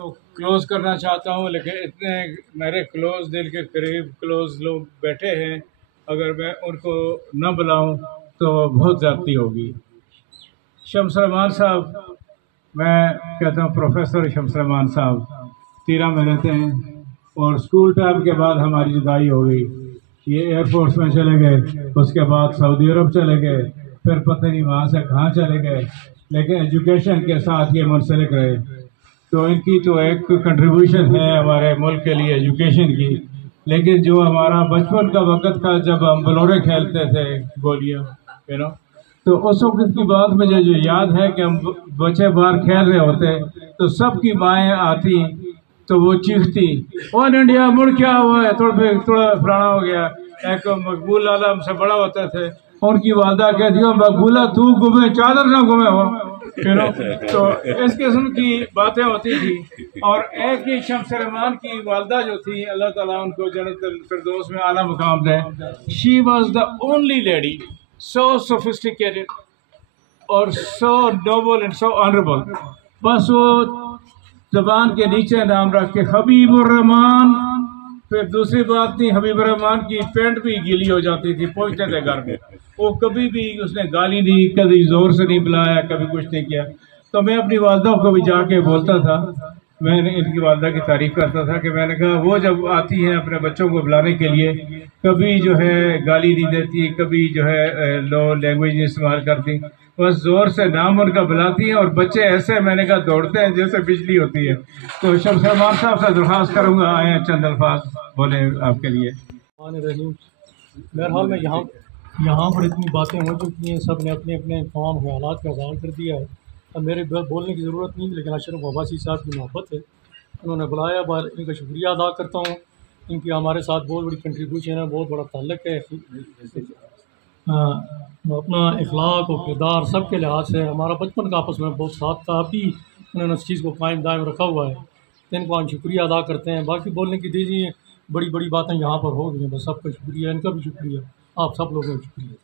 तो क्लोज़ करना चाहता हूँ, लेकिन इतने मेरे क्लोज़ दिल के करीब क्लोज़ लोग बैठे हैं, अगर मैं उनको न बुलाऊँ तो बहुत ज़्यादती होगी। शम्स रहमान साहब, मैं कहता हूँ प्रोफेसर शम्स रहमान साहब 13 में रहते हैं और स्कूल टाइम के बाद हमारी जुदाई हो गई। ये एयरफोर्स में चले गए, उसके बाद सऊदी अरब चले गए, फिर पता नहीं वहाँ से कहाँ चले गए, लेकिन एजुकेशन के साथ ये मुंसलिक रहे। तो इनकी तो एक कंट्रीब्यूशन है हमारे मुल्क के लिए एजुकेशन की। लेकिन जो हमारा बचपन का वक़्त था जब हम बलोरे खेलते थे गोलियाँ, यू नो, तो उस वक्त की बात मुझे जो याद है कि हम बच्चे बाहर खेल रहे होते तो सबकी माएँ आती तो वो चीखती, वन इंडिया मुड़ क्या हुआ है, थोड़ा पुराना हो गया। एक मकबूल लाला हमसे बड़ा होते थे, उनकी वालदा कहती हो मकबूला तू घूमे चादर ना घूमे हो, यू नो। तो इस किस्म की बातें होती थी। और एक ही शम्स रहमान की वालदा जो थी, अल्लाह ताला उनको जन्नतुल फिरदौस में आला मुकाम दे, she was the only lady so sophisticated और so noble and so honorable। बस वो जबान के नीचे नाम रख के हबीबुर रहमान, फिर दूसरी बात थी हबीबुर रहमान की पेंट भी गीली हो जाती थी, पहुंचते थे घर में। वो कभी भी उसने गाली नहीं, कभी जोर से नहीं बुलाया, कभी कुछ नहीं किया। तो मैं अपनी वालदा को भी जाके बोलता था, मैंने इनकी वालदा की तारीफ करता था कि मैंने कहा वो जब आती हैं अपने बच्चों को बुलाने के लिए, कभी जो है गाली नहीं देती, कभी जो है लो लैंग्वेज नहीं इस्तेमाल करती, बस ज़ोर से नाम उनका बुलाती हैं और बच्चे ऐसे मैंने कहा दौड़ते हैं जैसे बिजली होती है। तो शम्स रहमान साहब से दरख्वास्त करूँगा, आए चंद अल्फाज बोले आपके लिए। बहरहाल में यहाँ पर इतनी बातें हो चुकी हैं, सब ने अपने अपने तमाम ख्यालात का इज़हार कर दिया है। अब मेरे बोलने की ज़रूरत नहीं, लेकिन अशरफ अब्बासी साहब की मोहब्बत है, उन्होंने बुलाया, बार इनका शुक्रिया अदा करता हूँ। इनकी हमारे साथ बहुत बड़ी कंट्रीब्यूशन है, बहुत बड़ा ताल्लुक़ है। अपना इखलाक और किरदार सब के लिहाज से हमारा बचपन का आपस में बहुत साथ था, अभी उन्होंने उस चीज़ को कायम दायम रखा हुआ है, तो इनको हम शुक्रिया अदा करते हैं। बाकी बोलने की दीजिए, बड़ी बड़ी बातें यहाँ पर हो गई हैं, बस सबका शुक्रिया, इनका भी शुक्रिया, आप सब लोगों का शुक्रिया।